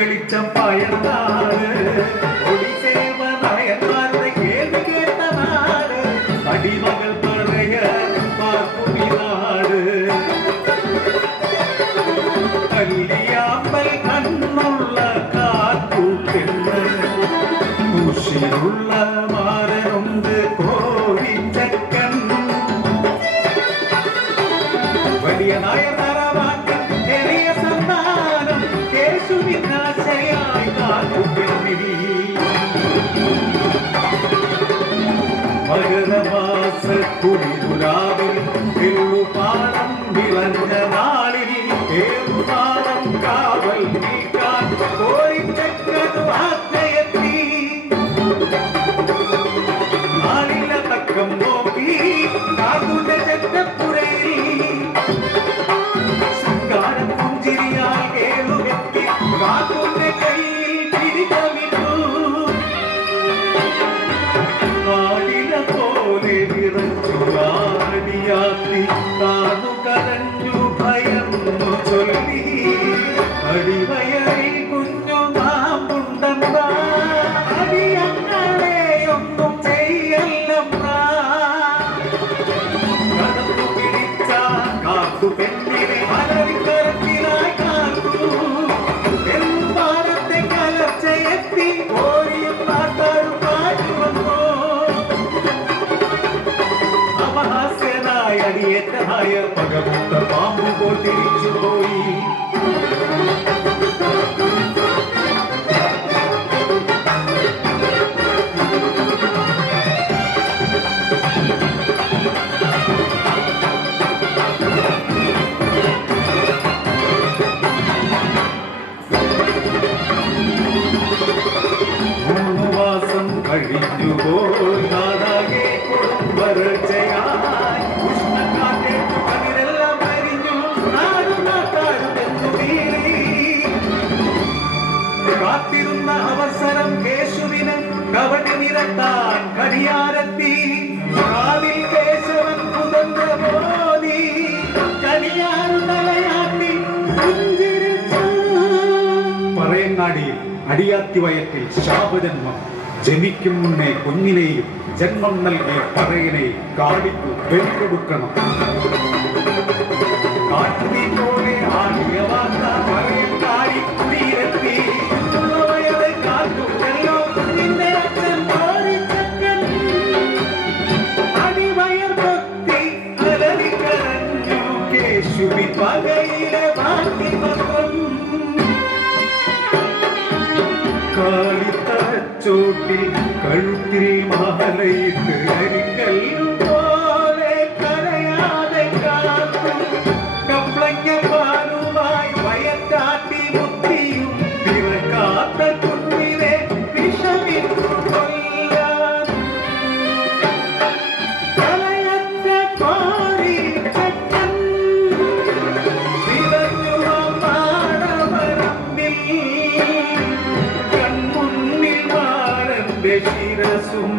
വെളിച്ചം പയർന്നാട് ഒളിസേവനായന്മാരുടെ കേൾവി കേട്ട നാട് അടിമകൾ പഴയ പാർക്കുമി നാട് കല്ലിയാമ്പൽ കണ്ണുള്ള കാത്തൂക്കെന്ന് കുശിയുള്ള മാരനുണ്ട് കോഴിച്ചക്കൻ വലിയ നായർ തറവാട്ടിൽ ചെറിയ സന്താനം കേശുവിനാശയായി കാത്തുകെന്നിരി മകരമാസ കുളിരുരാവിൽ എള്ളുപാടം വിളഞ്ഞ നാളിൽ ഏറുപാടം കാവൽ നീക്കാൻ കോഴിച്ചക്കൻ ആജ്ഞയെത്തി നാളില്ല തക്കം നോക്കി കാത്തുന്റെ ചെറ്റപ്പുരയിൽ സംഘാരം പുഞ്ചിരിയാൽ കേളുകെത്തി കാത്തുന്റെ കയ്യിൽ പിടികമിട്ടു നാടിന പോലെ വിറച്ചു ആടിയാത്തി താനു കരഞ്ഞു ഭയന്നു ചൊല്ലി അടിവയറിൽ കുഞ്ഞു നാമ്പുണ്ടമ്മ അടിയങ്ങളെയൊന്നും ചെയ്യല്ലമ്മ കടന്നു പിടിച്ച കാത്തു പെണ്ണിനെ അലറിക്കരത്തിലായി കാത്തു പാടത്തെ കലർച്ചയെത്തി ഓരിയും നാട്ടാരും കാറ്റു വന്നു അപഹാസ്യനായ അടിയേറ്റനായ പകമൂത്ത പാമ്പു പോൽ തിരിച്ചുപോയി കഴിഞ്ഞുപോയി നാടാകെ കൊടുംവരൾച്ചയായി ഉഷ്ണക്കാറ്റേറ്റു കതിരെല്ലാം കരിഞ്ഞു നാടും നാട്ടാരും എന്നു വീറി കാത്തിരുന്ന അവസരം കേശുവിന് കവടി നിരത്താൻ കടിയാരെത്തി കാതിൽ കേശവൻ പുതന്ന മോദി കടിയാറു തലയാട്ടി പുഞ്ചിരിച്ചു പറയങ്ങാടിയിൽ അടിയാത്തി വയറ്റിൽ ശാപജന്മം ജനിക്കും മുന്നേ കുഞ്ഞിനെയും ജന്മം നൽകിയ പറയനെയും കാടിക്കു വെളിക്കൊടുക്കണം കാട്ടുതീ പോലെ ആടിയ വാർത്ത പറയൻ കാടി കുടിയിലെത്തി വയറ് കാട്ടുകല്ലോ കുഞ്ഞിന്റെ അച്ഛൻ കോഴിച്ചക്കൻ അടിവയർ പൊത്തി അലറിക്കരഞ്ഞു കേശുവി പകയിലെ ബാക്കി പത്രം കാളിത്തറച്ചോട്ടിൽ കഴുത്തിൽ മാലയിട്ട് അരിക്കല്ലു പോലെ കരയാതെ കാത്തു കപ്ലങ്ങ പാലുമായി വയറ്റാട്ടി മുത്തിയും പിറക്കാത്ത കുഞ്ഞിനെ വിഷമിച്ചു കൊല്ലാൻ തലയറ്റ കോഴിച്ചക്കൻ വിറഞ്ഞു പാടവരമ്പിൽ ശിരസും